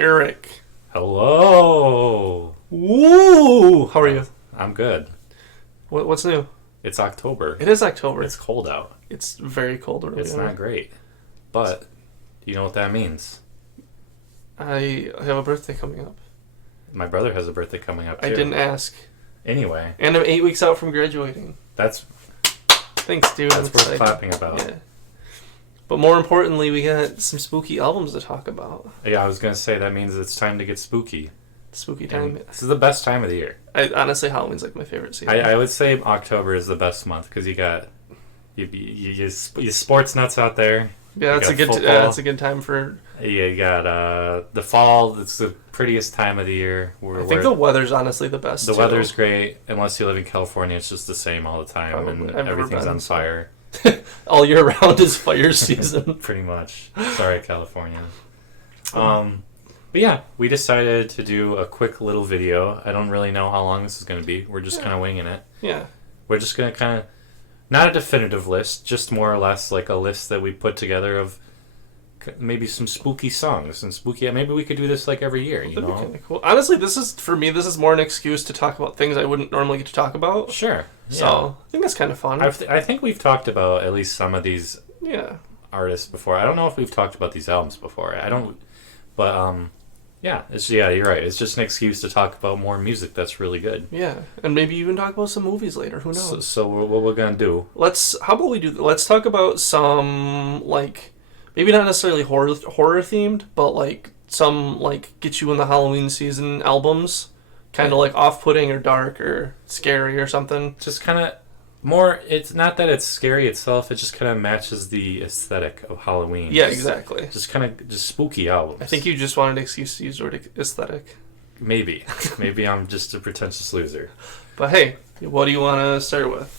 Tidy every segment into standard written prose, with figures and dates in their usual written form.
Eric. Hello. Woo! How are you? I'm good. What's new? It's October. It is October. It's cold out. It's very cold early. It's not great. But, you know what that means? I have a birthday coming up. My brother has a birthday coming up, too. I didn't ask. Anyway. And I'm 8 weeks out from graduating. Thanks, dude. That's worth clapping about. Yeah. But more importantly, we got some spooky albums to talk about. Yeah, I was going to say, that means it's time to get spooky. Spooky time. And this is the best time of the year. Honestly, Halloween's like my favorite season. I would say October is the best month, because you got... You sports nuts out there. Yeah, that's a good time for... Yeah, you got the fall. It's the prettiest time of the year. I think the weather's honestly the best. The weather's great. Unless you live in California, it's just the same all the time. Probably. And everything's on fire. All year round is fire season. Pretty much. Sorry, California. But yeah, we decided to do a quick little video. I don't really know how long this is going to be. We're just kind of winging it. Yeah. We're just going to kind of... Not a definitive list, just more or less like a list that we put together of maybe some spooky songs and spooky. Maybe we could do this like every year. You know, kind of cool. Honestly, this is more an excuse to talk about things I wouldn't normally get to talk about. Sure. So yeah. I think that's kind of fun. I think we've talked about at least some of these artists before. I don't know if we've talked about these albums before. I don't, but yeah, you're right. It's just an excuse to talk about more music that's really good. Yeah, and maybe even talk about some movies later. Who knows? So what we're gonna do? Let's talk about some like maybe not necessarily horror themed, but like some like get you in the Halloween season albums, kind of like off-putting or dark or scary or something. Just kind of more. It's not that it's scary itself. It just kind of matches the aesthetic of Halloween. Yeah, exactly. Just kind of spooky albums. I think you just wanted an excuse to use the word aesthetic. Maybe I'm just a pretentious loser. But hey, what do you want to start with?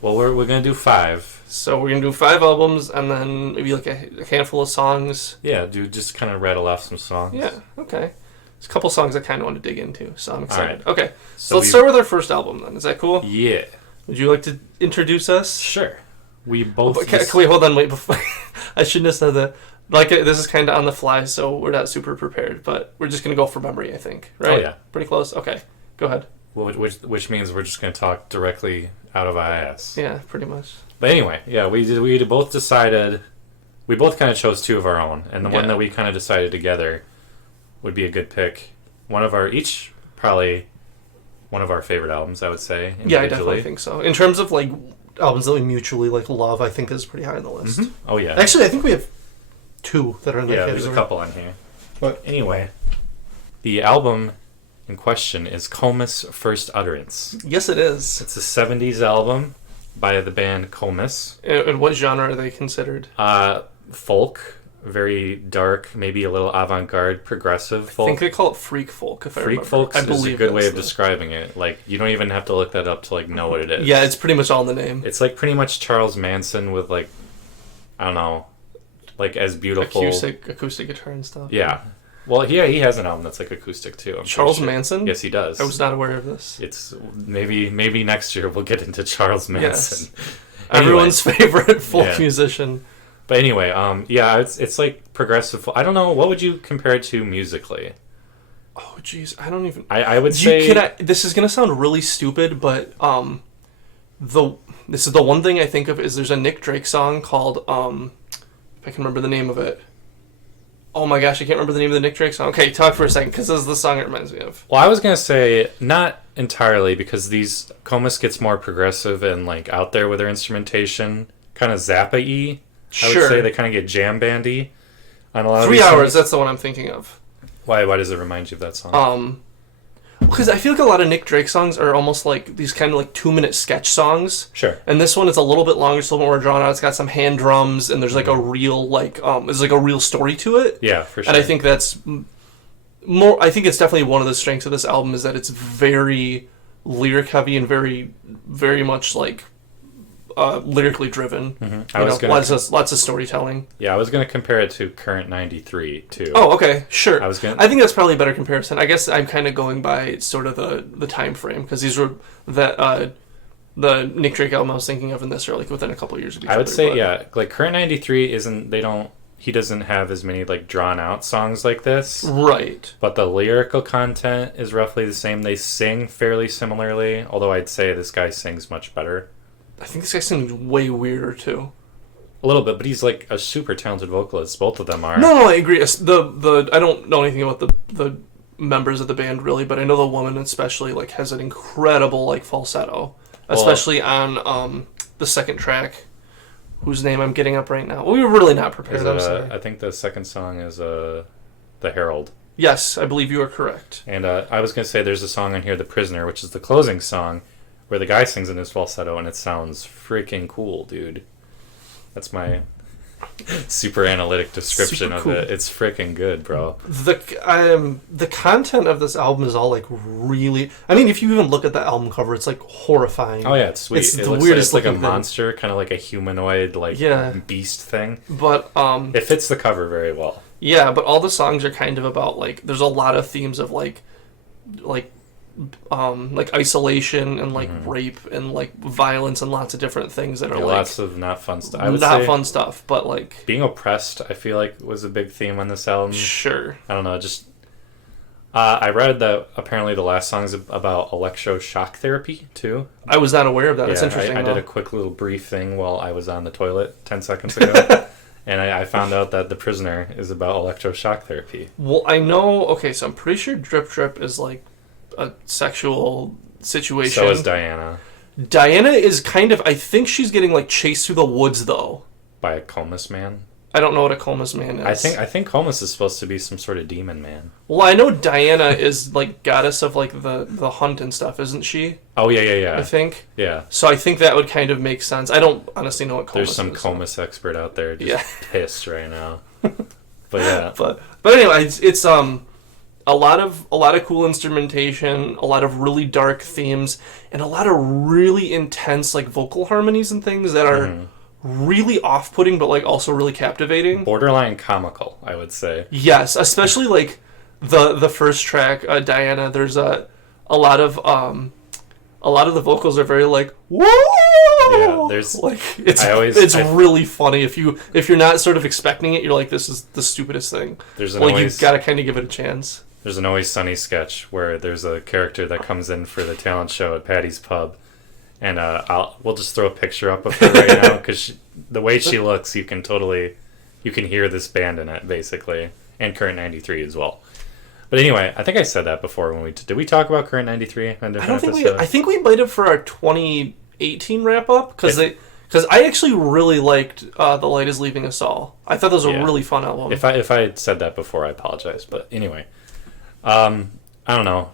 Well, we're gonna do 5. So we're gonna do 5 albums and then maybe like a handful of songs. Yeah, just kind of rattle off some songs. Yeah. Okay. There's a couple songs I kind of want to dig into, so I'm excited. All right. Okay. So let's start with our first album then. Is that cool? Yeah. Would you like to introduce us? Sure. We both... Wait, hold on, wait. Before I shouldn't have said that. Like, this is kind of on the fly, so we're not super prepared, but we're just going to go from memory, I think. Right? Oh, yeah. Pretty close? Okay. Go ahead. Which means we're just going to talk directly out of our ass. Yeah, pretty much. But anyway, yeah, we both decided... We both kind of chose 2 of our own, and the one that we kind of decided together would be a good pick. Each probably... one of our favorite albums, I would say. Yeah, I definitely think so. In terms of like albums that we mutually like love, I think this is pretty high on the list. Mm-hmm. Oh yeah. Actually, I think we have 2 that are in the category. There's a couple on here. But anyway, the album in question is Comus' First Utterance. Yes, it is. It's a 70s album by the band Comus. And what genre are they considered? Folk. Very dark, maybe a little avant-garde, progressive folk. I think they call it freak folk, if I remember. Freak folk is a good way of describing it. Like, you don't even have to look that up to, like, know what it is. Yeah, it's pretty much all in the name. It's, like, pretty much Charles Manson with, like, I don't know, like, as beautiful... Acoustic guitar and stuff. Yeah. Well, he has an album that's, like, acoustic, too. Charles Manson? Yes, he does. I was not aware of this. It's... Maybe next year we'll get into Charles Manson. Yes. Everyone's favorite folk musician. But anyway, it's like progressive. I don't know. What would you compare it to musically? Oh, jeez. I don't even... I would say... this is going to sound really stupid, but this is the one thing I think of is there's a Nick Drake song called... if I can remember the name of it. Oh my gosh, I can't remember the name of the Nick Drake song. Okay, talk for a second, because this is the song it reminds me of. Well, I was going to say, not entirely, because Comus gets more progressive and like out there with their instrumentation. Kind of Zappa-y. I would say they kind of get jam bandy on a lot of 3 Hours, that's the one I'm thinking of. Why does it remind you of that song? Because I feel like a lot of Nick Drake songs are almost like these kind of like 2-minute sketch songs. Sure. And this one is a little bit longer, it's a little more drawn out. It's got some hand drums, and there's like a real there's like a real story to it. Yeah, for sure. And I think that's more. I think it's definitely one of the strengths of this album is that it's very lyric heavy and very, very much like lyrically driven. Mm-hmm. Lots of storytelling. Yeah, I was going to compare it to Current 93 too. Oh, okay, sure. I think that's probably a better comparison. I guess I'm kind of going by sort of the time frame because these were the Nick Drake album I was thinking of, and this are like within a couple of years of each other. I would say like Current 93 isn't. he doesn't have as many like drawn out songs like this. Right. But the lyrical content is roughly the same. They sing fairly similarly, although I'd say this guy sings much better. I think this guy sings way weirder too. A little bit, but he's like a super talented vocalist. Both of them are. No, I agree. The I don't know anything about the members of the band really, but I know the woman especially like has an incredible like falsetto, especially on the second track, whose name I'm getting up right now. We were really not prepared. I'm sorry. I think the second song is The Herald. Yes, I believe you are correct. And I was going to say there's a song on here, The Prisoner, which is the closing song, where the guy sings in his falsetto, and it sounds freaking cool, dude. That's my super analytic description super of cool. it. It's freaking good, bro. The content of this album is all like really. I mean, if you even look at the album cover, it's like horrifying. Oh yeah, it's sweet. It's it the looks weirdest like a looking thing. monster, kind of like a humanoid, like beast thing. But it fits the cover very well. Yeah, but all the songs are kind of about like there's a lot of themes of like isolation and like rape and like violence and lots of different things that are like lots of not fun stuff. I would not say fun stuff, but like being oppressed, I feel like was a big theme on this album. Sure. I don't know, just I read that apparently the last song's about electroshock therapy too. I was not aware of that. Yeah, It's interesting. I did a quick little brief thing while I was on the toilet 10 seconds ago. And I found out that The Prisoner is about electroshock therapy. Well, I know. Okay, so I'm pretty sure Drip Drip is like a sexual situation. So is Diana. Diana is kind of. I think she's getting like chased through the woods though. By a comus man. I don't know what a comus man is. I think comus is supposed to be some sort of demon man. Well, I know Diana is like goddess of like the hunt and stuff, isn't she? Oh yeah. I think. Yeah. So I think that would kind of make sense. I don't honestly know what comus is. There's some comus expert out there just pissed right now. But yeah. But anyway, it's a lot of cool instrumentation, a lot of really dark themes, and a lot of really intense like vocal harmonies and things that are really off-putting, but like also really captivating. Borderline comical, I would say. Yes, especially like the first track, Diana. There's a lot of the vocals are very like whoa. Yeah, there's like it's really funny if you're not sort of expecting it. You're like, this is the stupidest thing. You've got to kind of give it a chance. There's an Always Sunny sketch where there's a character that comes in for the talent show at Patty's Pub. And we'll just throw a picture up of her right now because the way she looks, you can hear this band in it basically, and Current 93 as well. But anyway, I think I said that before when did we talk about Current 93? I don't think we. I think we might have for our 2018 wrap up because I actually really liked The Light Is Leaving Us All. I thought that was a really fun album. If I had said that before, I apologize. But anyway, I don't know.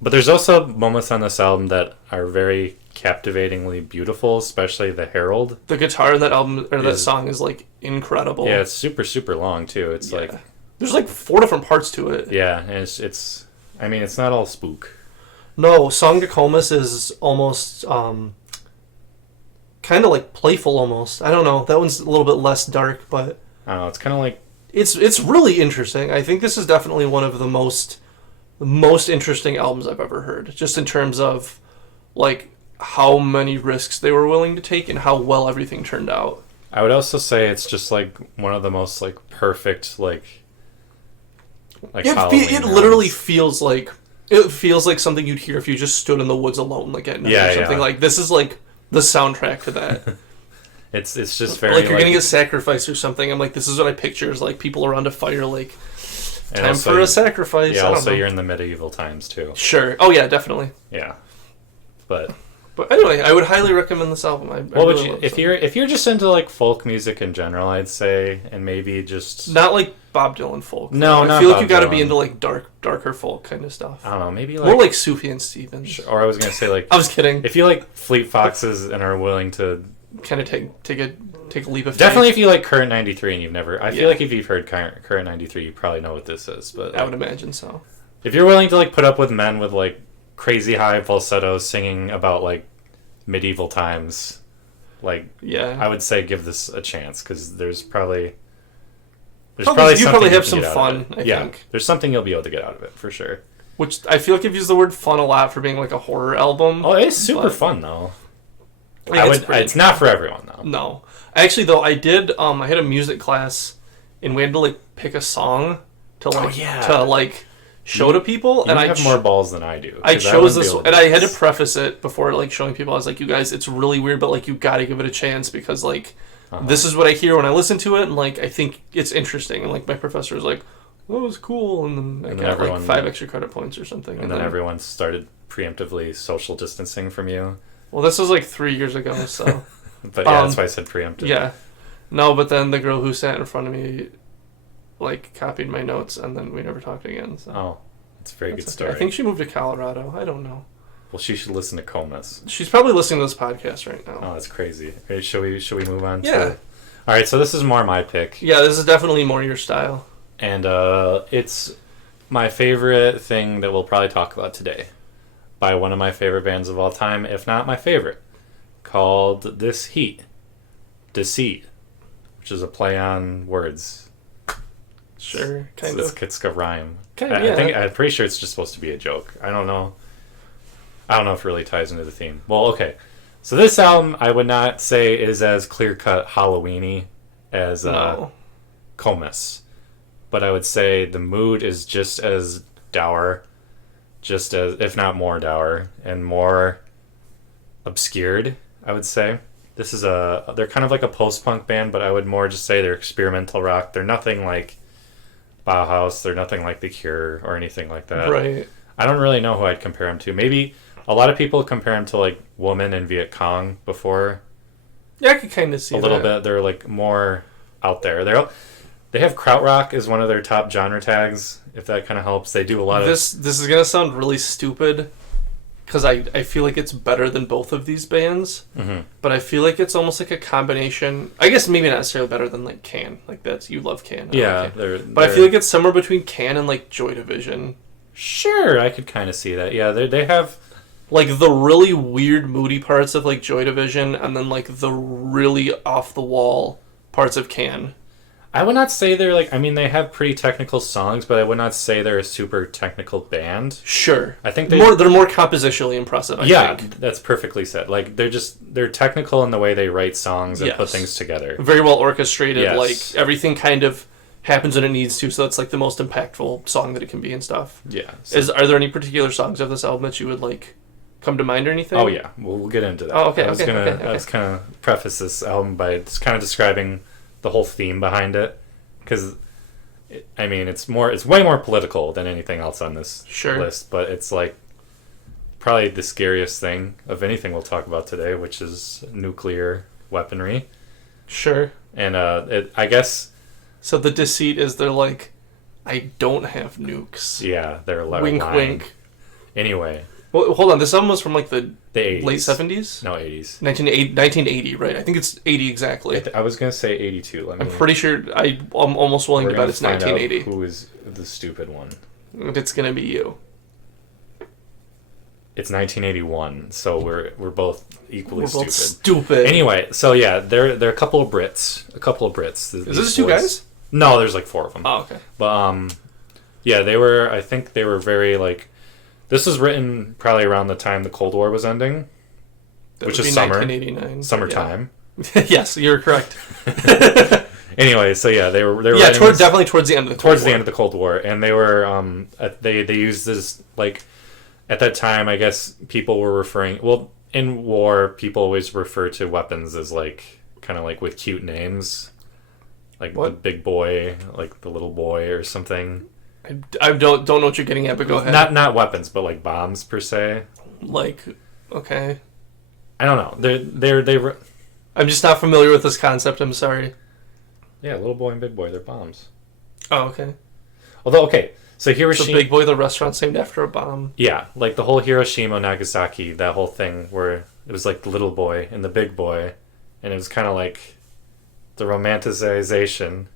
But there's also moments on this album that are very captivatingly beautiful, especially The Herald. The guitar in that album or that song is like incredible. Yeah, it's super super long too. It's like there's like 4 different parts to it. Yeah, and it's I mean it's not all spook. No, Song to Comus is almost kind of like playful almost. I don't know. That one's a little bit less dark, but I don't know. It's kind of like it's really interesting. I think this is definitely one of the most interesting albums I've ever heard, just in terms of like how many risks they were willing to take and how well everything turned out. I would also say it's just like one of the most like perfect like it literally feels like something you'd hear if you just stood in the woods alone like at night or something. Like this is like the soundtrack to that. it's just very like you're gonna get sacrificed or something. I'm like, this is what I picture is like people around a fire like time for a sacrifice. Yeah, also you're in the medieval times too. Sure. Oh yeah, definitely. Yeah. But anyway, I would highly recommend this album. If you're just into like folk music in general, I'd say, and maybe just not like Bob Dylan folk. No, I feel like you got to be into like darker folk kind of stuff. I don't know, maybe like more like Sufjan Stevens. Or I was gonna say like I was kidding. If you like Fleet Foxes and are willing to kind of take a leap of faith. Definitely, if you like Current 93 and you've never, I feel like if you've heard Current 93, you probably know what this is. But I would imagine so. If you're willing to like put up with men with like crazy high falsettos singing about like medieval times, like I would say give this a chance because there's probably you probably have some fun. I yeah, think there's something you'll be able to get out of it for sure. Which I feel like I've used the word fun a lot for being like a horror album. Oh, it's super fun though. It's not for everyone though. No, actually though I did. I had a music class and we had to like pick a song to like yeah. to like show to people. You and have more balls than I do. I chose this, and I had to preface it before like showing people. I was like, "You guys, it's really weird, but like you got to give it a chance because like this is what I hear when I listen to it, and like I think it's interesting." And like my professor was like, "That was cool," and then I got like 5 extra credit points or something. And then everyone started preemptively social distancing from you. Well, this was like 3 years ago, so. But yeah, that's why I said preemptive. Yeah, no, but then the girl who sat in front of me, like copied my notes, and then we never talked again. So. Oh, it's a very good story. I think she moved to Colorado. I don't know. Well, she should listen to Comus. She's probably listening to this podcast right now. Oh, that's crazy. Okay, should we move on? Yeah. All right, so this is more my pick. Yeah, this is definitely more your style. And it's my favorite thing that we'll probably talk about today, by one of my favorite bands of all time, if not my favorite, called This Heat, Deceit, which is a play on words. Sure, kind of. It's got rhyme. Kind of, yeah. I'm pretty sure it's just supposed to be a joke. I don't know if it really ties into the theme. Well, okay. So this album, I would not say is as clear-cut Halloween-y as Comus. But I would say the mood is just as dour, just as, if not more dour, and more obscured, I would say. They're kind of like a post-punk band, but I would more just say they're experimental rock. They're nothing like Bauhaus. They're nothing like The Cure or anything like that. Right. I don't really know who I'd compare them to. Maybe a lot of people compare them to like Woman and Viet Cong before. Yeah, I could kind of see a little bit. They're like more out there. They have krautrock as one of their top genre tags, if that kind of helps. They do a lot of... This is going to sound really stupid, because I feel like it's better than both of these bands, but I feel like it's almost like a combination... I guess maybe not necessarily better than, like, Can. Like, you love Can. Yeah. But I feel like it's somewhere between Can and, like, Joy Division. Sure, I could kind of see that. Yeah, they have... Like, the really weird, moody parts of, like, Joy Division, and then, like, the really off-the-wall parts of Can. I would not say they're like... I mean, they have pretty technical songs, but I would not say they're a super technical band. Sure. I think they're more compositionally impressive, I think. That's perfectly said. Like, they're technical in the way they write songs and put things together. Very well orchestrated. Yes. Like, everything kind of happens when it needs to, so that's, like, the most impactful song that it can be and stuff. Yeah. So. Are there any particular songs of this album that you would, like, come to mind or anything? Oh, yeah. We'll get into that. Oh, okay, I was kind of preface this album by just kind of describing the whole theme behind it, because it's way more political than anything else on this list, but it's like probably the scariest thing of anything we'll talk about today, which is nuclear weaponry. Sure. And I guess so. The deceit is they're like, I don't have nukes. Yeah, they're wink, lying. wink. Anyway. Well, hold on. This album was from like the 80s. Late 70s? No, 80s. 1980, right? I think it's 80 exactly. I was going to say 82. I'm pretty sure. I'm almost willing to bet it's 1980. Who is the stupid one? It's going to be you. It's 1981, so we're both equally stupid. Anyway, so yeah, they're a couple of Brits. Is this two guys? No, there's like 4 of them. Oh, okay. But yeah, I think they were very like... This was written probably around the time the Cold War was ending, which is summer. 1989. Summertime. Yeah. Yes, you're correct. Anyway, so yeah, they were definitely towards the end of the Cold War. The end of the Cold War, and they were they used this, like, at that time, I guess people were referring, well, in war people always refer to weapons as like kind of like with cute names, like the big boy, like the little boy or something. I don't know what you're getting at, but go ahead. Not weapons, but like bombs per se. Like, okay. I don't know. They I'm just not familiar with this concept. I'm sorry. Yeah, little boy and big boy, they're bombs. Oh, okay. Although, okay, so Hiroshima... So Big Boy, the restaurant's named after a bomb. Yeah, like the whole Hiroshima, Nagasaki, that whole thing where it was like the little boy and the big boy, and it was kind of like the romanticization.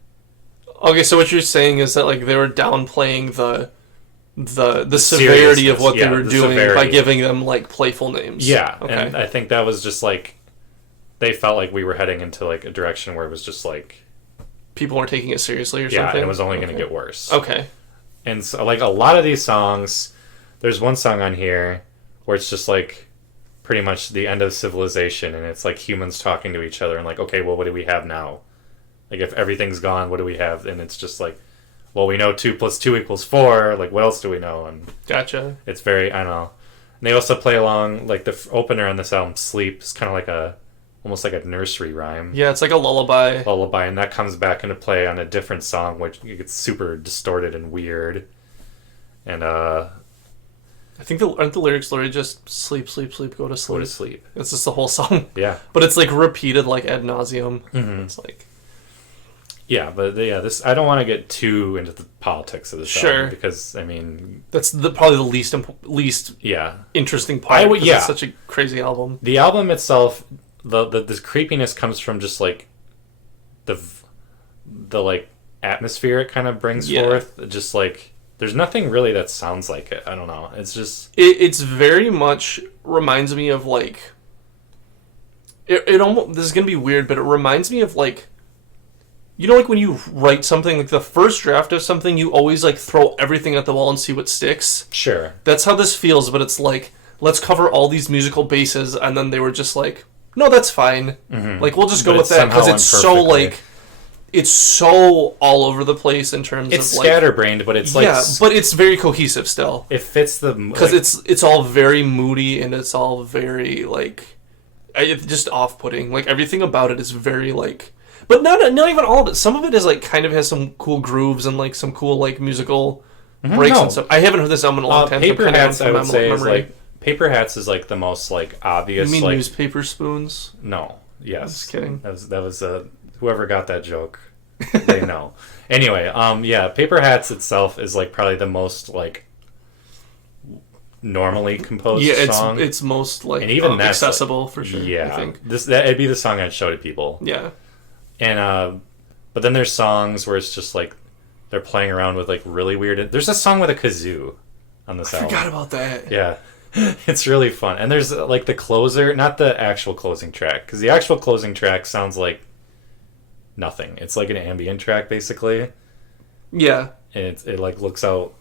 Okay, so what you're saying is that like they were downplaying the severity of what they were doing by giving them like playful names. Yeah, okay. And I think that was just like they felt like we were heading into like a direction where it was just like people weren't taking it seriously or something. Yeah, and it was only going to get worse. Okay. And so like a lot of these songs, there's one song on here where it's just like pretty much the end of civilization, and it's like humans talking to each other and like, okay, well, what do we have now? Like, if everything's gone, what do we have? And it's just like, well, we know 2 + 2 = 4. Like, what else do we know? And Gotcha. it's very, I don't know. And they also play along, like, the opener on this album, Sleep, is kind of like almost like a nursery rhyme. Yeah, it's like a lullaby. And that comes back into play on a different song, which gets super distorted and weird. And, I think aren't the lyrics literally just sleep, sleep, sleep, go to sleep? Go to sleep. It's just the whole song. Yeah. But it's like repeated like ad nauseum. Mm-hmm. It's like... Yeah, but yeah, this I don't want to get too into the politics of this album because, I mean... That's probably the least interesting part because it's such a crazy album. The album itself, this creepiness comes from just like the like atmosphere it kind of brings forth. Just like... There's nothing really that sounds like it. I don't know. It's just... It's very much reminds me of, like... It almost... This is going to be weird, but it reminds me of, like... You know, like, when you write something, like, the first draft of something, you always, like, throw everything at the wall and see what sticks? Sure. That's how this feels, but it's like, let's cover all these musical bases, and then they were just like, no, that's fine. Mm-hmm. Like, we'll just go with that, because it's so, like... It's so all over the place in terms of, like... It's scatterbrained, but it's, like... Yeah, but it's very cohesive still. It fits the... Because it's all very moody, and it's all very, like... It's just off-putting. Like, everything about it is very, like... But not even all of it. Some of it is, like, kind of has some cool grooves and, like, some cool, like, musical breaks and stuff. I haven't heard this album in a long time. Paper Hats, I would say, is, like... Paper Hats is, like, the most, like, obvious... You mean like, newspaper spoons? No. Yes. I'm just kidding. That was whoever got that joke, they know. Anyway, yeah, Paper Hats itself is, like, probably the most, like, normally composed song. It's most, like, and even that's accessible, like, for sure, yeah, I think. That'd be the song I'd show to people. Yeah. And, but then there's songs where it's just, like, they're playing around with, like, really weird... There's a song with a kazoo on this album. I forgot about that. Yeah. It's really fun. And there's, like, the closer, not the actual closing track, because the actual closing track sounds like nothing. It's like an ambient track, basically. Yeah. And it like, looks out...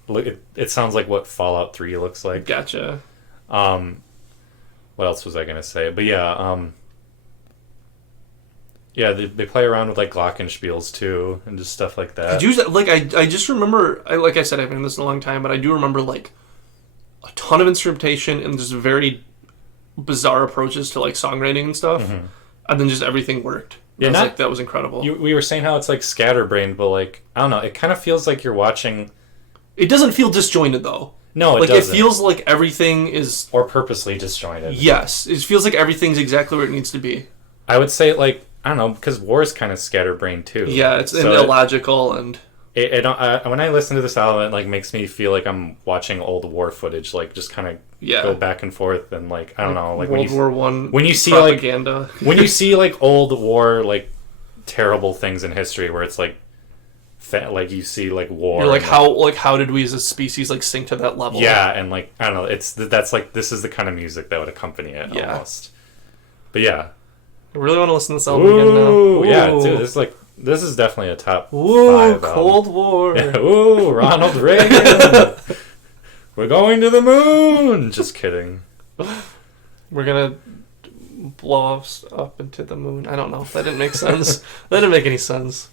It sounds like what Fallout 3 looks like. Gotcha. What else was I going to say? But yeah, yeah, they play around with, like, glockenspiels, too, and just stuff like that. I just remember... like I said, I've been in this in a long time, but I do remember, like, a ton of instrumentation and just very bizarre approaches to, like, songwriting and stuff. Mm-hmm. And then just everything worked. Yeah, that was incredible. We were saying how it's, like, scatterbrained, but, like, I don't know, it kind of feels like you're watching... It doesn't feel disjointed, though. No, it doesn't. It feels like everything is... Or purposely disjointed. Yes. It feels like everything's exactly where it needs to be. I would say, like, I don't know, because War is kind of scatterbrained, too. Yeah, it's illogical and... When I listen to this album, it, like, makes me feel like I'm watching old war footage, like, just kind of go back and forth, and, like, I don't know, like World War One when you see propaganda. Like, when you see, like, old war, like, terrible things in history where it's like you see, like, war. You're like, how did we as a species, like, sink to that level? Yeah, and, like, I don't know, that's like, this is the kind of music that would accompany it almost. But yeah, I really want to listen to this album again now. Ooh. Yeah, dude, this is definitely a top 5 Cold War. Yeah, ooh, Ronald Reagan. We're going to the moon. Just kidding. We're gonna blow up into the moon. I don't know. That didn't make sense. That didn't make any sense.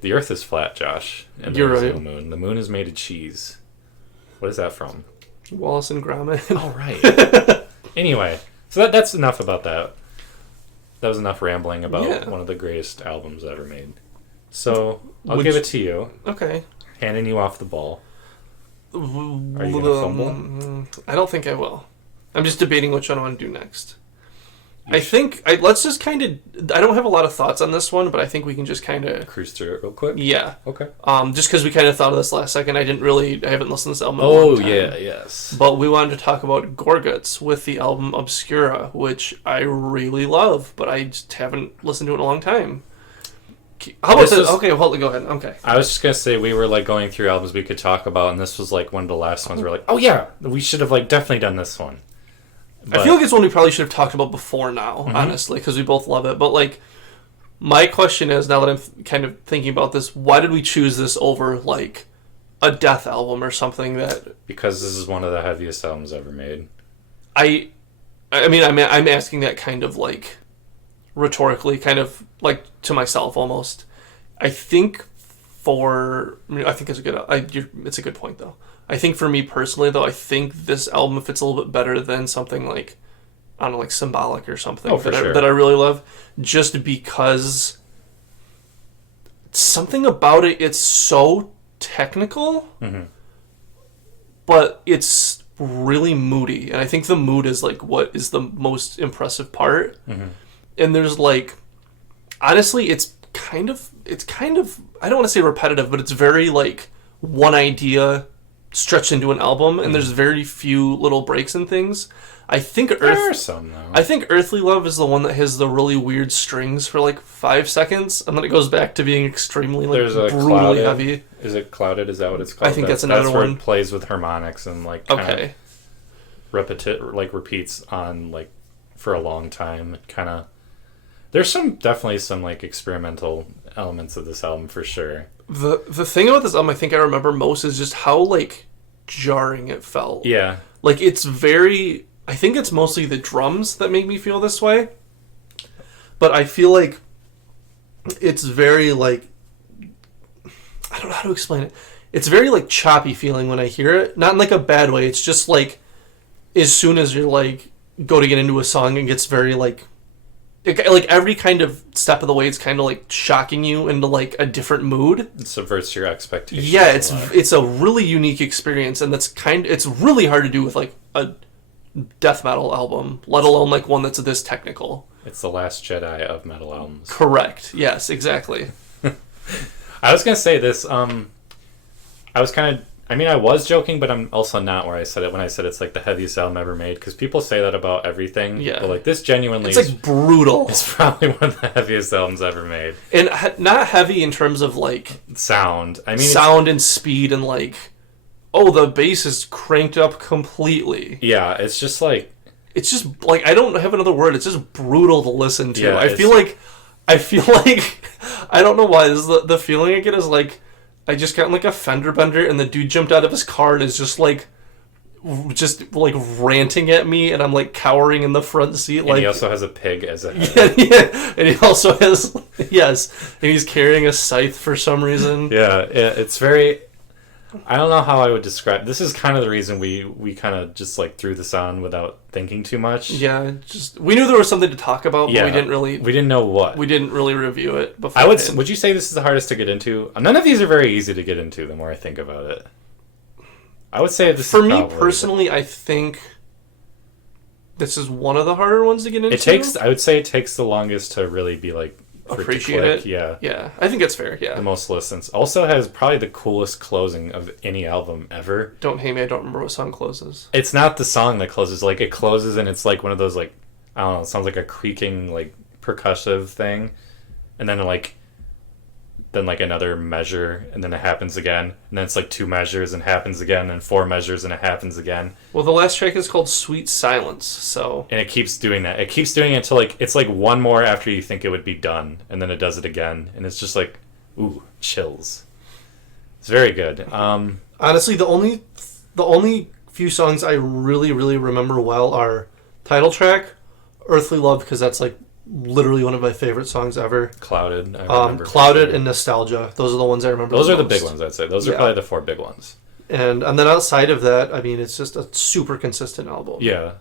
The Earth is flat, Josh. And you're right. The moon. The moon is made of cheese. What is that from? Wallace and Gromit. Oh, right. Anyway, so that's enough about that. That was enough rambling about one of the greatest albums ever made. So, I'll give it to you. Okay. Handing you off the ball. Are you going to fumble? I don't think I will. I'm just debating which one I want to do next. I think... let's just kind of... I don't have a lot of thoughts on this one, but I think we can just kind of... Cruise through it real quick? Yeah. Okay. Just because we kind of thought of this last second, I haven't listened to this album in a long time. Yes. But we wanted to talk about Gorguts with the album Obscura, which I really love, but I just haven't listened to it in a long time. How about this? Okay, go ahead. Okay. I was just going to say, we were, like, going through albums we could talk about, and this was, like, one of the last ones where we're like, oh yeah, we should have, like, definitely done this one. But I feel like it's one we probably should have talked about before now, honestly, because we both love it. But, like, my question is, now that I'm kind of thinking about this, why did we choose this over, like, a Death album or something that... Because this is one of the heaviest albums ever made. I mean, I'm asking that kind of, like, rhetorically, kind of, like, to myself almost. I think I think it's a it's a good point though. I think for me personally though, I think this album fits a little bit better than something like, I don't know, like Symbolic or something that I really love, just because something about it, it's so technical, but it's really moody, and I think the mood is like what is the most impressive part. And there's like, honestly, it's kind of I don't want to say repetitive, but it's very like one idea stretched into an album, and there's very few little breaks and things. I think there are some though. I think Earthly Love is the one that has the really weird strings for like 5 seconds, and then it goes back to being extremely like brutally heavy. Is it Clouded? Is that what it's called? I think that's another one. It plays with harmonics and like repeats on like for a long time. Kind of. There's definitely some like experimental elements of this album for sure. The thing about this album I think I remember most is just how like jarring it felt. Yeah. Like it's very, I think it's mostly the drums that make me feel this way. But I feel like it's very like, I don't know how to explain it. It's very like choppy feeling when I hear it. Not in like a bad way. It's just like as soon as you're like go to get into a song, it gets very like every kind of step of the way, it's kind of like shocking you into like a different mood. It subverts your expectations. Yeah, it's a really unique experience, and it's really hard to do with like a death metal album, let alone like one that's this technical. It's the Last Jedi of metal albums. Correct. Yes, exactly. I was gonna say this. I was joking, but I'm also not where I said it when I said it's like the heaviest album ever made, because people say that about everything. Yeah. But like this genuinely it's like brutal. It's probably one of the heaviest albums ever made. And not heavy in terms of like sound. I mean, sound and speed and like, oh, the bass is cranked up completely. Yeah, it's just like I don't have another word. It's just brutal to listen to. Yeah, I feel like I don't know why. This is the feeling I get is like, I just got in like a fender bender and the dude jumped out of his car and is just like ranting at me, and I'm like cowering in the front seat. And like he also has a pig as a head. Yeah, and he also has and he's carrying a scythe for some reason. Yeah, it's very. I don't know how I would describe. This is kind of the reason we kind of just like threw this on without thinking too much. Yeah, just we knew there was something to talk about, but we didn't know what. We didn't really review it before. Would you say this is the hardest to get into? None of these are very easy to get into. The more I think about it, I would say this. For me personally, I think this is one of the harder ones to get into. I would say it takes the longest to really be like. Appreciate it. Yeah, I think it's fair. Yeah, the most listens. Also has probably the coolest closing of any album ever. Don't hate me, I don't remember what song closes. It's not the song that closes. Like it closes and it's like one of those like, I don't know, it sounds like a creaking like percussive thing, and then like another measure, and then it happens again, and then it's like 2 measures and happens again, and 4 measures and it happens again. Well, the last track is called Sweet Silence, so... And it keeps doing that. It keeps doing it until like, it's like one more after you think it would be done, and then it does it again, and it's just like, ooh, chills. It's very good. Honestly, the only few songs I really, really remember well are title track, Earthly Love, because that's like literally one of my favorite songs ever. Clouded. Clouded and Nostalgia. Those are the ones I remember. Those are the big ones, I'd say. Those are probably the 4 big ones. And then outside of that, I mean, it's just a super consistent album. Yeah.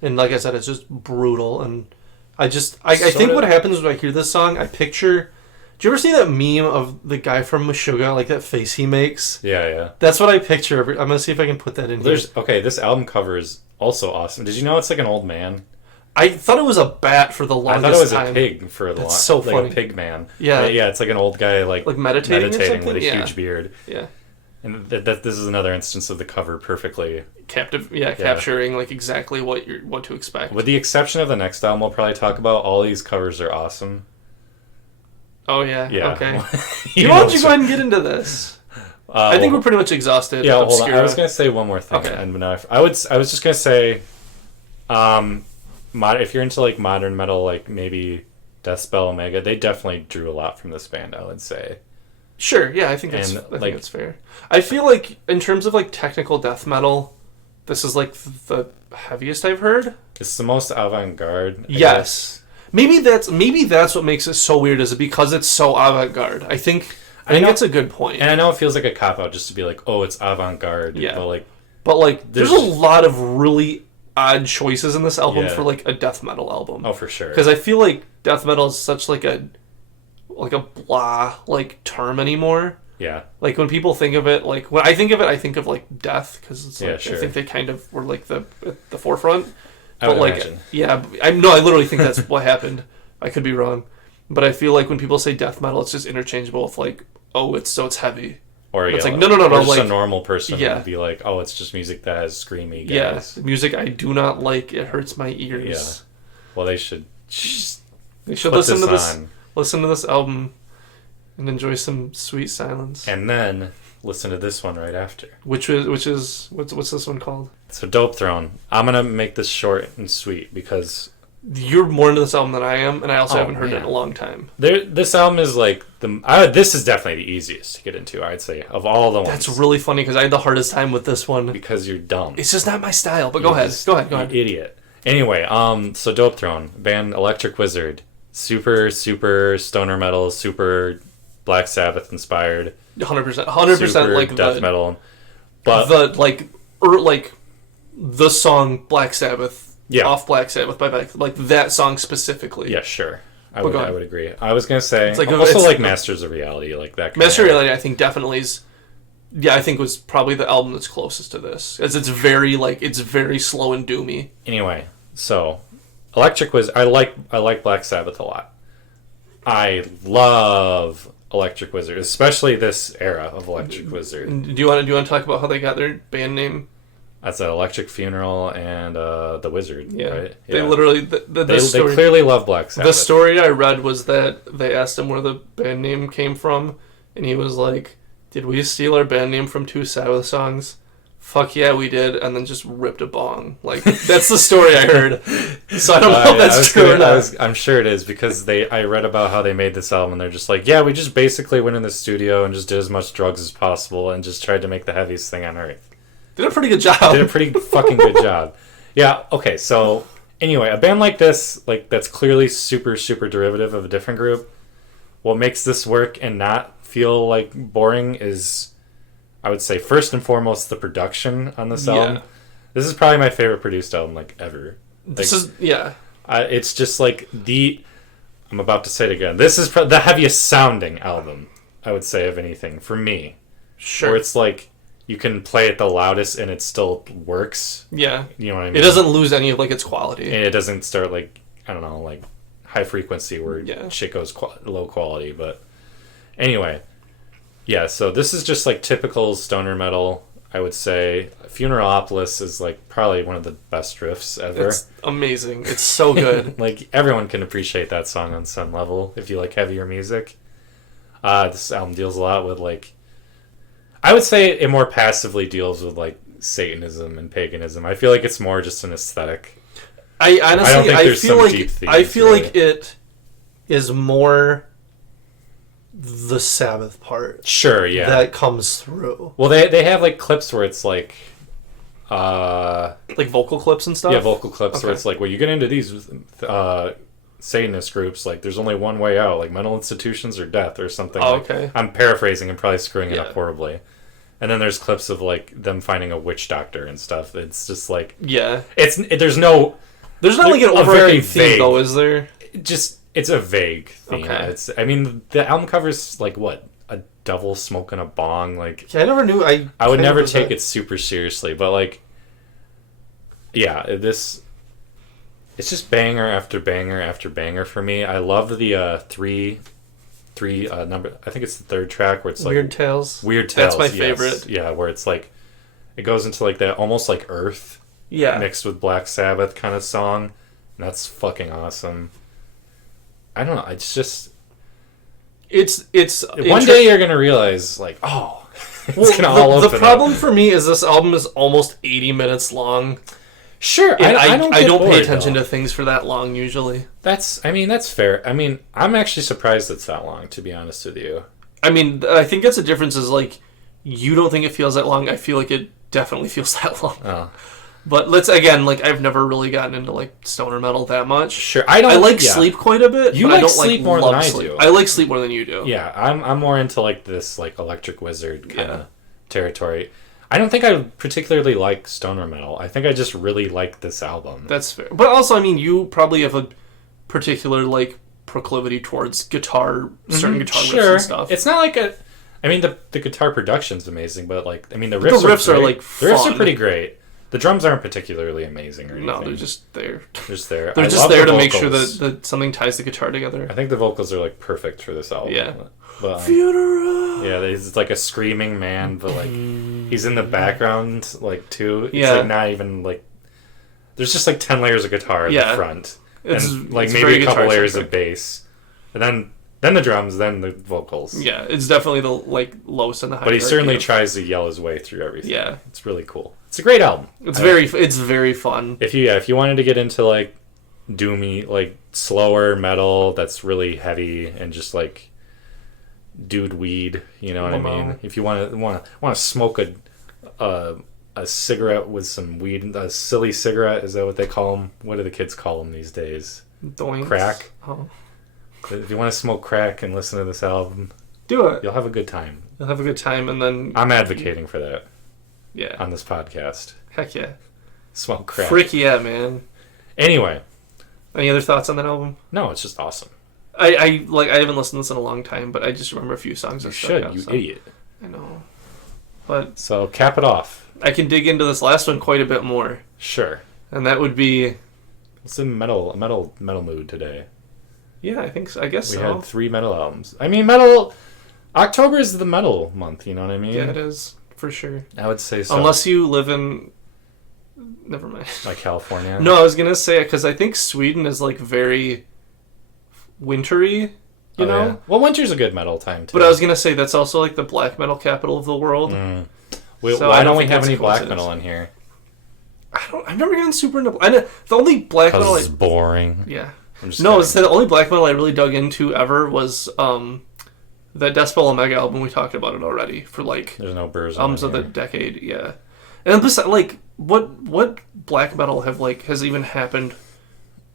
And like I said, it's just brutal. And I think what happens when I hear this song, I picture... Do you ever see that meme of the guy from Meshuggah, like that face he makes? Yeah. That's what I picture. I'm going to see if I can put that in here. Okay, this album cover is also awesome. Did you know it's like an old man? I thought it was a bat for the longest time. I thought it was a pig for the longest time. So funny. Like a pig man. Yeah. Yeah, it's like an old guy like meditating with a huge beard. Yeah. And this is another instance of the cover perfectly capturing like exactly what to expect. With the exception of the next album we'll probably talk about, all these covers are awesome. Oh yeah. Okay. Why don't you go ahead and get into this? I think we're pretty much exhausted. Yeah, hold on. I was gonna say one more thing. Okay. And I was just gonna say, if you're into like modern metal, like maybe Deathspell, Omega, they definitely drew a lot from this band, I would say. Sure, yeah, I think that's fair. I feel like in terms of like technical death metal, this is like the heaviest I've heard. It's the most avant-garde. Yes. maybe that's what makes it so weird. Is it because it's so avant-garde? I think that's a good point. And I know it feels like a cop-out just to be like, oh, it's avant-garde. Yeah. But like, there's a lot of really odd choices in this album for like a death metal album. Oh, for sure. Because I feel like death metal is such like a blah like term anymore. Yeah. Like when people think of it, like when I think of it, I think of like death because it's like sure. I think they kind of were like the forefront. I would but like, imagine. yeah, I literally think that's what happened. I could be wrong, but I feel like when people say death metal, it's just interchangeable with like, oh, it's heavy. Or it's like no. Or just like a normal person would be like, oh, it's just music that has screamy guys. Yeah, music I do not like. It hurts my ears. Yeah. Well, they should. Listen to this. Listen to this album, and enjoy some sweet silence. And then listen to this one right after. What's this one called? So Dope Throne. I'm gonna make this short and sweet because you're more into this album than I am, and I also haven't heard it in a long time. This album is like this is definitely the easiest to get into, I'd say, of all the ones. That's really funny because I had the hardest time with this one because you're dumb. It's just not my style. But go ahead. You idiot. Anyway, so Dope Throne, band Electric Wizard, super stoner metal, super Black Sabbath inspired. 100% like death metal, but the song Black Sabbath. Yeah. Off Black Sabbath by like that song specifically. Yeah, sure. I would agree. I was gonna say it's like also like Masters of Reality, like that. Masters of Reality, I think definitely is. Yeah, I think was probably the album that's closest to this, as it's very slow and doomy. Anyway, so Electric Wizard, I like Black Sabbath a lot. I love Electric Wizard, especially this era of Electric Wizard. Do you want to talk about how they got their band name? That's an Electric Funeral and The Wizard, right? Yeah. They literally... They clearly love Black Sabbath. The story I read was that they asked him where the band name came from, and he was like, did we steal our band name from 2 Sabbath songs? Fuck yeah, we did, and then just ripped a bong. Like, that's the story I heard. So I don't know if that's true or not. I'm sure it is, because I read about how they made this album, and they're just like, yeah, we just basically went in the studio and just did as much drugs as possible and just tried to make the heaviest thing on earth. Did a pretty good job. Did a pretty fucking good job. Yeah, okay, so anyway, a band like this, like that's clearly super derivative of a different group, what makes this work and not feel like boring is, I would say, first and foremost, the production on this album. This is probably my favorite produced album, like, ever. It's just like I'm about to say it again. This is the heaviest sounding album, I would say, of anything, for me. Sure. Where it's like, you can play it the loudest and it still works. Yeah. You know what I mean? It doesn't lose any of like its quality. And it doesn't start like, I don't know, like high frequency where shit goes low quality. But anyway, yeah, so this is just like typical stoner metal, I would say. Funeralopolis is like probably one of the best riffs ever. It's amazing. It's so good. Like everyone can appreciate that song on some level if you like heavier music. This album deals a lot with like, I would say it more passively deals with like Satanism and paganism. I feel like it's more just an aesthetic. I honestly, don't think there's some deep themes, I feel like it is more the Sabbath part. Sure, yeah. That comes through. Well, they have like clips where it's like vocal clips and stuff? Yeah, vocal clips where it's like, well, you get into these Satanist groups, like there's only one way out, like mental institutions or death or something. Oh, okay. I'm paraphrasing and probably screwing it up horribly. And then there's clips of like them finding a witch doctor and stuff. It's just like there's not like an overarching theme though, is there? It's a vague theme. Okay. I mean the album covers like what, a devil smoking a bong, like I never knew. I would never take it super seriously, but like it's just banger after banger after banger for me. I love the three number. I think it's the third track where it's like Weird Tales. That's my favorite. Yeah, where it's like it goes into like that almost like Earth, mixed with Black Sabbath kind of song. And that's fucking awesome. I don't know. It's just it's one day you're gonna realize like it's gonna all open up. The problem for me is this album is almost 80 minutes long. Sure, I don't pay attention to things for that long usually. That's fair. I mean, I'm actually surprised it's that long, to be honest with you. I mean, I think that's the difference is like, you don't think it feels that long. I feel like it definitely feels that long. Oh. But I've never really gotten into like stoner metal that much. Sure, I like Sleep quite a bit. You but like I don't Sleep more than I do. I like Sleep more than you do. Yeah, I'm more into like this like Electric Wizard kind of territory. I don't think I particularly like stoner metal. I think I just really like this album. That's fair. But also, I mean, you probably have a particular like proclivity towards certain guitar riffs and stuff. It's not like I mean, the guitar production's amazing, but like, I mean, the riffs are like fun. The riffs are pretty great. The drums aren't particularly amazing or anything. No, they're just there. Just there. They're just there to make sure that something ties the guitar together. I think the vocals are like perfect for this album. Yeah. But, Funeral. Yeah, he's like a screaming man, but like he's in the background like too. It's like not even like there's just like 10 layers of guitar in the front. And like maybe a couple layers of bass. And then the drums, then the vocals. Yeah, it's definitely the like lowest and the highest. But he certainly tries to yell his way through everything. Yeah. It's really cool. It's a great album. It's very fun. If you wanted to get into like doomy, like slower metal that's really heavy and just like dude weed, you know what I mean? If you want to smoke a cigarette with some weed, a silly cigarette, is that what they call them? What do the kids call them these days? Doinks. Crack. Oh. If you want to smoke crack and listen to this album, do it. You'll have a good time. You'll have a good time, and then I'm advocating for that. Yeah. On this podcast. Heck yeah. Smoke crack. Frick yeah, man. Anyway. Any other thoughts on that album? No, it's just awesome. I haven't listened to this in a long time, but I just remember a few songs. You should, idiot. I know. But so cap it off. I can dig into this last one quite a bit more. Sure. And that would be it's in metal mood today. Yeah, I think so. I guess we had 3 metal albums. I mean, metal. October is the metal month. You know what I mean? Yeah, it is for sure. I would say so. Unless you live in, never mind. Like California. No, I was gonna say because I think Sweden is like very wintry. You know. Yeah. Well, winter's a good metal time too. But I was gonna say that's also like the black metal capital of the world. Why don't we have any black metal in here? I've never gotten super into. I know the only black metal. It's boring. Yeah. It's the only black metal I really dug into ever was that Deathspell Omega album. We talked about it already for like there's no Burrs albums of the decade. Yeah, and besides, like what black metal has even happened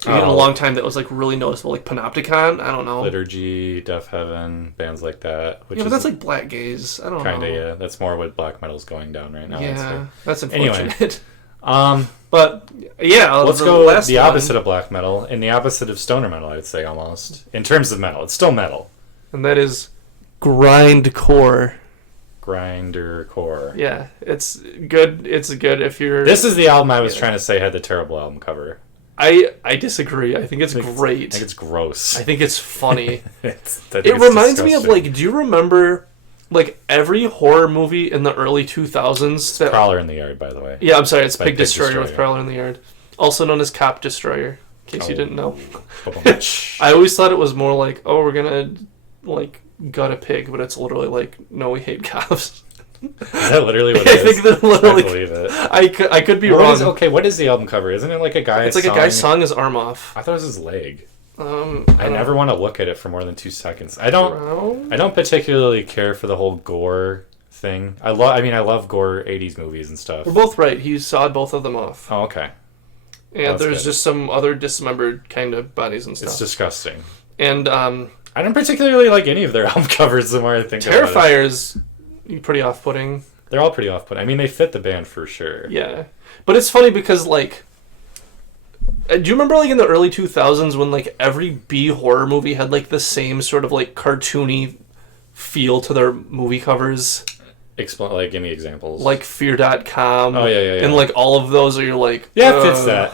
in a long time that was like really noticeable, like Panopticon. I don't know. Liturgy, Death Heaven, bands like that. Which but that's like black gaze. I don't know. Kinda, yeah. That's more what black metal's going down right now. Yeah, that's unfortunate. Anyway, but yeah, let's go the opposite of black metal and the opposite of stoner metal. I'd say almost in terms of metal, it's still metal, and that is grindcore. Grindercore. Yeah, it's good. It's good if you're. This is the album I was trying to say had the terrible album cover. I disagree. I think it's great. I think it's gross. I think it's funny. It reminds me of like. Do you remember? Like every horror movie in the early 2000s. Prowler in the Yard, by the way. Yeah, I'm sorry. It's Pig Destroyer with Prowler in the Yard. Also known as Cop Destroyer, in case you didn't know. I always thought it was more like, oh, we're going to like gut a pig, but it's literally like, no, we hate cops. Is that literally what it is? I think that literally. I believe it. I could be wrong. What is the album cover? Isn't it like a guy It's like a guy sawing his arm off. I thought it was his leg. I never want to look at it for more than 2 seconds. I don't particularly care for the whole gore thing. I love gore 80s movies and stuff. We're both right. He sawed both of them off. Oh, okay. And there's just some other dismembered kind of bodies and stuff. It's disgusting. And I don't particularly like any of their album covers the more I think about it. Terrifier's pretty off-putting. They're all pretty off-putting. I mean, they fit the band for sure. Yeah. But it's funny because, like, do you remember, like, in the early 2000s when, like, every B horror movie had, like, the same sort of, like, cartoony feel to their movie covers? Give me examples. Like Fear.com. Oh, yeah. And, like, all of those are you're like... Yeah, it fits that.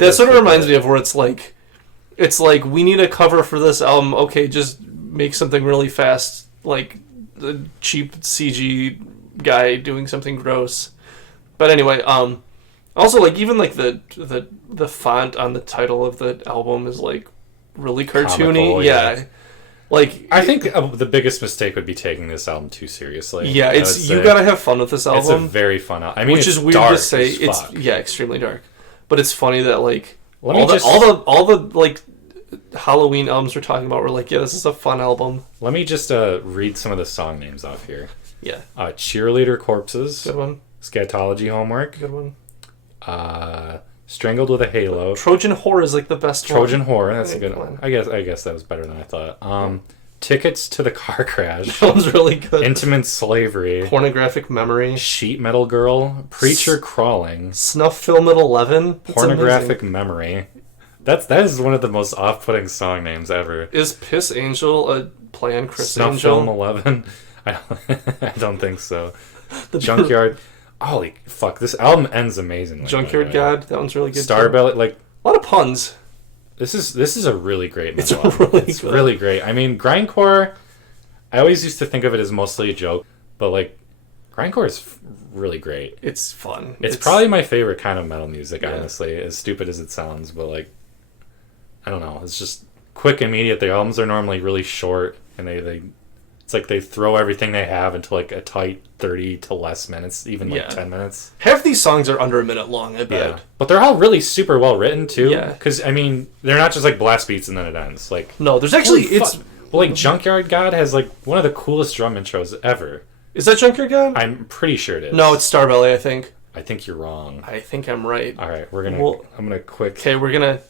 That sort of reminds me of where it's like, we need a cover for this album. Okay, just make something really fast. Like, the cheap CG guy doing something gross. But anyway, also, like, even, like, the font on the title of the album is, like, really cartoony. Comical, yeah. Like, I think the biggest mistake would be taking this album too seriously. Yeah, you gotta have fun with this album. It's a very fun album. I mean, which is weird to say. It's extremely dark. But it's funny that, like, all the like, Halloween albums we're talking about were like, yeah, this is a fun album. Let me just read some of the song names off here. Yeah. Cheerleader Corpses. Good one. Scatology Homework. Good one. Strangled with a Halo. Trojan Whore is like the best Trojan one. Whore, that's a good one. I guess that was better than I thought. Tickets to the Car Crash. That one's really good. Intimate Slavery. Pornographic Memory. Sheet Metal Girl. Preacher Crawling. Snuff Film at 11. Pornographic Memory. That is one of the most off-putting song names ever. Is Piss Angel a play on Chris Snuff Angel? Film 11. I don't think so. Junkyard. Holy fuck! This album ends amazingly. Junkyard God. That one's really good. Starbelly. Like a lot of puns. This is a really great metal It's album. really It's good. really great. I mean, grindcore. I always used to think of it as mostly a joke, but like, grindcore is really great. It's fun. It's probably my favorite kind of metal music, honestly. As stupid as it sounds, but like, I don't know. It's just quick, immediate. The albums are normally really short, and it's like they throw everything they have into like a tight 30 to less minutes, even like 10 minutes. Half these songs are under a minute long, I bet. Yeah. But they're all really super well written too. Yeah. Because I mean, they're not just like blast beats and then it ends. Like no, there's actually well, like Junkyard God has like one of the coolest drum intros ever. Is that Junkyard God? I'm pretty sure it is. No, it's Starbelly, I think. I think you're wrong. I think I'm right. All right, I'm gonna quick. Okay,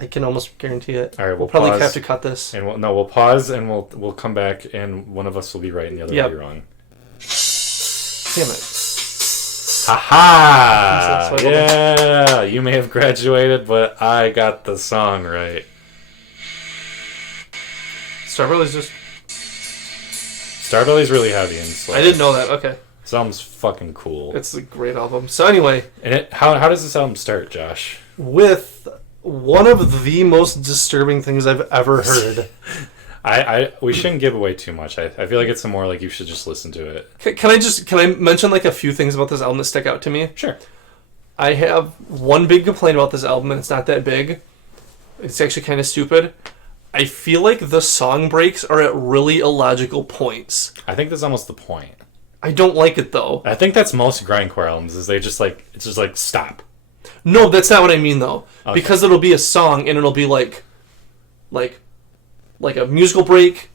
I can almost guarantee it. All right, we'll probably pause, have to cut this. And we'll pause and we'll come back and one of us will be right and the other will be wrong. Damn it. Haha! Yeah, you may have graduated, but I got the song right. Starbelly's really heavy and slow. I didn't know that. Okay. This album's fucking cool. It's a great album. So anyway, and how does this album start, Josh? With one of the most disturbing things I've ever heard. We shouldn't give away too much. I feel like it's more like you should just listen to it. Can I mention like a few things about this album that stick out to me? Sure. I have one big complaint about this album, and it's not that big. It's actually kind of stupid. I feel like the song breaks are at really illogical points. I think that's almost the point. I don't like it though. I think that's most grindcore albums is it's just like stop. No, that's not what I mean though. Okay. Because it'll be a song and it'll be like a musical break,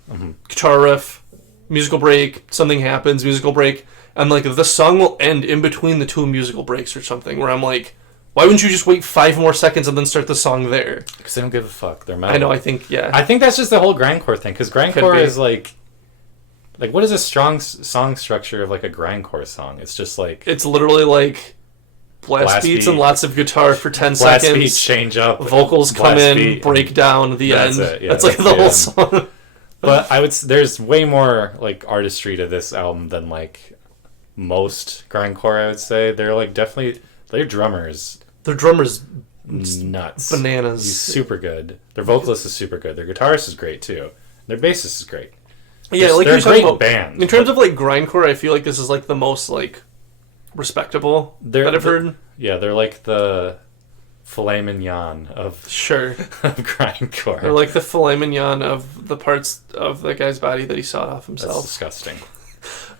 guitar riff, musical break, something happens, musical break, and like the song will end in between the two musical breaks or something where I'm like, why wouldn't you just wait 5 more seconds and then start the song there? Because they don't give a fuck. They're metal. I know, I think that's just the whole grindcore thing. Because grindcore is like what is a strong song structure of like a grindcore song? It's just like... It's literally like blast beats and lots of guitar for 10 seconds. Blast beats change up. Vocals come in, break down, the end. It, yeah, that's like the whole song. But there's way more like artistry to this album than like most grindcore, I would say. They're like definitely... Their drummers... Their drummer's nuts. Bananas. He's super good. Their vocalist is super good. Their guitarist is great too. Their bassist is great. Yeah, like they're you're talking great about band. In terms of like grindcore, I feel like this is like the most like respectable that I've heard. Yeah, they're like the filet mignon of of grindcore. They're like the filet mignon of the parts of the guy's body that he sawed off himself. That's disgusting.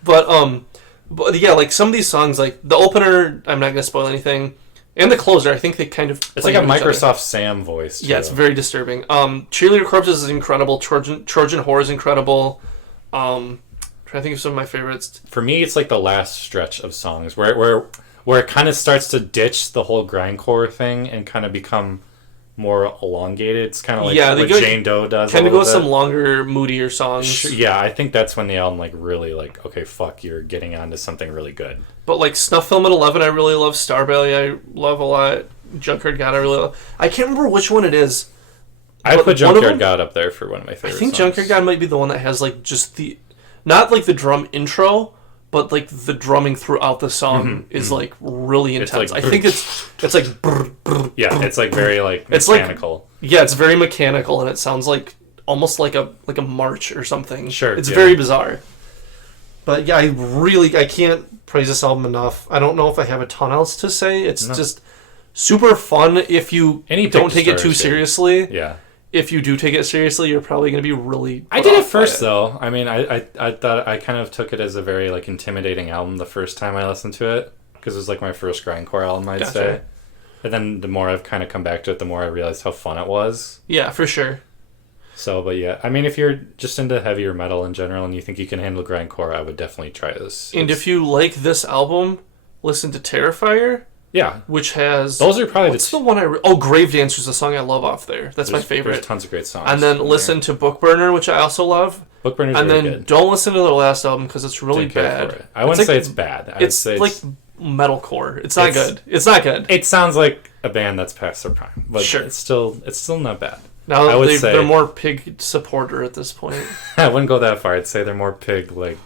But yeah, like some of these songs, like the opener, I'm not gonna spoil anything. And the closer, I think they kind of... It's like a Microsoft Sam voice, too. Yeah, it's very disturbing. Cheerleader Corpses is incredible. Trojan Whore is incredible. Trying to think of some of my favorites. For me, it's like the last stretch of songs where it kind of starts to ditch the whole grindcore thing and kind of become more elongated. It's kind of like what Jane Doe does. Kind of go with some longer, moodier songs. Yeah, I think that's when the album like really like, okay, fuck, you're getting onto something really good. But like Snuff Film at 11, I really love. Starbelly, I love a lot. Junkyard God, I really love. I can't remember which one it is. I put Junkyard God up there for one of my favorite I think songs. Junkyard God might be the one that has like just the... Not like the drum intro, but like the drumming throughout the song is like really intense. Like, I think it's like... Brr, brr, yeah, it's like very like mechanical. It's very mechanical and it sounds like almost like a march or something. Sure. It's very bizarre. But yeah, I can't praise this album enough. I don't know if I have a ton else to say. It's just super fun if you don't take it too seriously. Yeah. If you do take it seriously, you're probably going to be really... I did it first, though. I mean, I thought I kind of took it as a very like intimidating album the first time I listened to it. Because it was like my first grindcore album, I'd say. And then the more I've kind of come back to it, the more I realized how fun it was. Yeah, for sure. So, but yeah, I mean, if you're just into heavier metal in general and you think you can handle grindcore, I would definitely try this. And if you like this album, listen to Terrifier. Yeah. which has... Those are probably what's the one Grave Dancer is the song I love off there. That's my favorite. There's tons of great songs. And then listen to Bookburner, which I also love. Bookburner's and really then good. don't listen to their last album because it's really bad. I wouldn't say it's bad. It's like metalcore. It's not good. It's not good. It sounds like a band that's past their prime, but sure. it's still not bad. Now I would say they're more Pig supporter at this point. I wouldn't go that far. I'd say they're more Pig like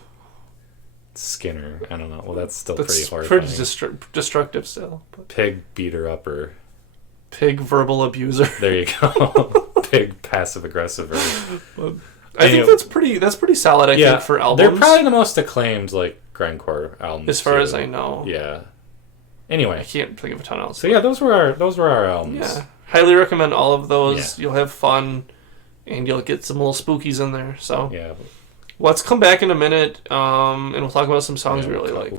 Skinner. I don't know. Well, that's still pretty horrifying. Pretty destructive still. But. Pig beater upper. Pig verbal abuser. There you go. Pig passive aggressive. I think that's pretty solid. I think for albums, they're probably the most acclaimed like grindcore albums as far as I know. Yeah. Anyway, I can't think of a ton else. So yeah, those were our albums. Yeah, highly recommend all of those. Yeah. You'll have fun, and you'll get some little spookies in there. So yeah, let's come back in a minute, and we'll talk about some songs we really like.